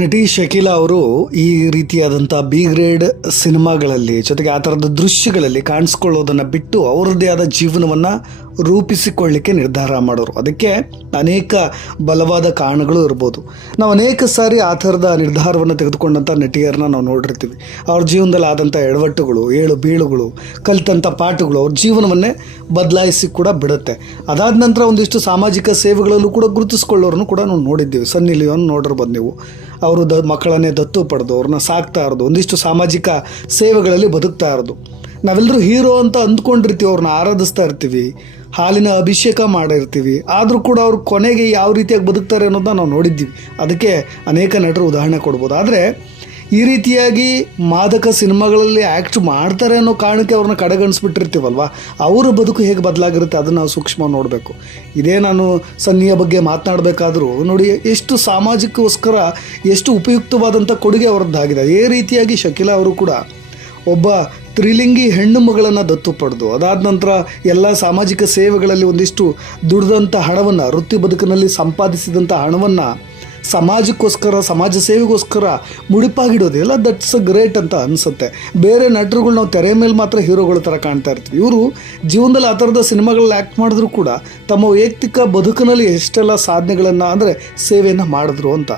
ನಟಿ ಶಕೀಲಾ ಅವರು ಈ ರೀತಿಯಾದಂಥ ಬಿ ಗ್ರೇಡ್ ಸಿನಿಮಾಗಳಲ್ಲಿ ಜೊತೆಗೆ ಆ ಥರದ ದೃಶ್ಯಗಳಲ್ಲಿ ಕಾಣಿಸ್ಕೊಳ್ಳೋದನ್ನು ಬಿಟ್ಟು ಅವರದ್ದೇ ಆದ ಜೀವನವನ್ನು ರೂಪಿಸಿಕೊಳ್ಳಿಕ್ಕೆ ನಿರ್ಧಾರ ಮಾಡೋರು. ಅದಕ್ಕೆ ಅನೇಕ ಬಲವಾದ ಕಾರಣಗಳು ಇರ್ಬೋದು. ನಾವು ಅನೇಕ ಸಾರಿ ಆ ಥರದ ನಿರ್ಧಾರವನ್ನು ತೆಗೆದುಕೊಂಡಂಥ ನಟಿಯರನ್ನ ನಾವು ನೋಡಿರ್ತೀವಿ. ಅವ್ರ ಜೀವನದಲ್ಲಿ ಆದಂಥ ಎಡವಟ್ಟುಗಳು, ಏಳು ಬೀಳುಗಳು, ಕಲಿತಂಥ ಪಾಠಗಳು ಅವ್ರ ಜೀವನವನ್ನೇ ಬದಲಾಯಿಸಿ ಕೂಡ ಬಿಡುತ್ತೆ. ಅದಾದ ನಂತರ ಒಂದಿಷ್ಟು ಸಾಮಾಜಿಕ ಸೇವೆಗಳಲ್ಲೂ ಕೂಡ ಗುರುತಿಸ್ಕೊಳ್ಳೋರನ್ನು ಕೂಡ ನಾವು ನೋಡಿದ್ದೀವಿ. ಸನ್ನಿ ಲಿಯೋನ್ ನೋಡಿರ್ಬೋದು ನೀವು. ಅವರು ಮಕ್ಕಳನ್ನೇ ದತ್ತು ಪಡೆದು ಅವ್ರನ್ನ ಸಾಕ್ತಾ ಇರೋದು, ಒಂದಿಷ್ಟು ಸಾಮಾಜಿಕ ಸೇವೆಗಳಲ್ಲಿ ಬದುಕ್ತಾ ಇರೋದು. ನಾವೆಲ್ಲರೂ ಹೀರೋ ಅಂತ ಅಂದ್ಕೊಂಡಿರ್ತೀವಿ, ಅವ್ರನ್ನ ಆರಾಧಿಸ್ತಾ ಇರ್ತೀವಿ, ಹಾಲಿನ ಅಭಿಷೇಕ ಮಾಡಿರ್ತೀವಿ. ಆದರೂ ಕೂಡ ಅವ್ರು ಕೊನೆಗೆ ಯಾವ ರೀತಿಯಾಗಿ ಬದುಕ್ತಾರೆ ಅನ್ನೋದನ್ನ ನಾವು ನೋಡಿದ್ದೀವಿ. ಅದಕ್ಕೆ ಅನೇಕ ನಟರು ಉದಾಹರಣೆ ಕೊಡ್ಬೋದು. ಆದರೆ ಈ ರೀತಿಯಾಗಿ ಮಾದಕ ಸಿನಿಮಾಗಳಲ್ಲಿ ಆ್ಯಕ್ಟ್ ಮಾಡ್ತಾರೆ ಅನ್ನೋ ಕಾರಣಕ್ಕೆ ಅವ್ರನ್ನ ಕಡೆಗಣಿಸ್ಬಿಟ್ಟಿರ್ತೀವಲ್ವ, ಅವರ ಬದುಕು ಹೇಗೆ ಬದಲಾಗಿರುತ್ತೆ ಅದನ್ನು ನಾವು ಸೂಕ್ಷ್ಮ ನೋಡಬೇಕು. ಇದೇ ನಾನು ಸನ್ನಿಯ ಬಗ್ಗೆ ಮಾತನಾಡಬೇಕಾದ್ರೂ ನೋಡಿ, ಎಷ್ಟು ಸಾಮಾಜಿಕಕ್ಕೋಸ್ಕರ ಎಷ್ಟು ಉಪಯುಕ್ತವಾದಂಥ ಕೊಡುಗೆ ಅವರದ್ದಾಗಿದೆ. ಅದೇ ರೀತಿಯಾಗಿ ಶಕೀಲಾ ಅವರು ಕೂಡ ಒಬ್ಬ ತ್ರಿಲಿಂಗಿ ಹೆಣ್ಣು ಮಗಳನ್ನು ದತ್ತು ಪಡೆದು ಅದಾದ ನಂತರ ಎಲ್ಲ ಸಾಮಾಜಿಕ ಸೇವೆಗಳಲ್ಲಿ ಒಂದಿಷ್ಟು ದುಡಿದಂಥ ಹಣವನ್ನು, ವೃತ್ತಿ ಬದುಕಿನಲ್ಲಿ ಸಂಪಾದಿಸಿದಂಥ ಹಣವನ್ನು ಸಮಾಜಕ್ಕೋಸ್ಕರ, ಸಮಾಜ ಸೇವೆಗೋಸ್ಕರ ಮುಡಿಪಾಗಿಡೋದಿಲ್ಲ. ದಟ್ಸ್ ಗ್ರೇಟ್ ಅಂತ ಅನಿಸುತ್ತೆ. ಬೇರೆ ನಟರುಗಳು ನಾವು ತೆರೆ ಮೇಲೆ ಮಾತ್ರ ಹೀರೋಗಳ ಥರ ಕಾಣ್ತಾ ಇರ್ತೀವಿ. ಇವರು ಜೀವನದಲ್ಲಿ ಆ ಥರದ ಸಿನಿಮಾಗಳಲ್ಲಿ ಆ್ಯಕ್ಟ್ ಮಾಡಿದ್ರು ಕೂಡ ತಮ್ಮ ವೈಯಕ್ತಿಕ ಬದುಕಿನಲ್ಲಿ ಎಷ್ಟೆಲ್ಲ ಸಾಧನೆಗಳನ್ನು ಅಂದರೆ ಸೇವೆಯನ್ನು ಮಾಡಿದ್ರು ಅಂತ.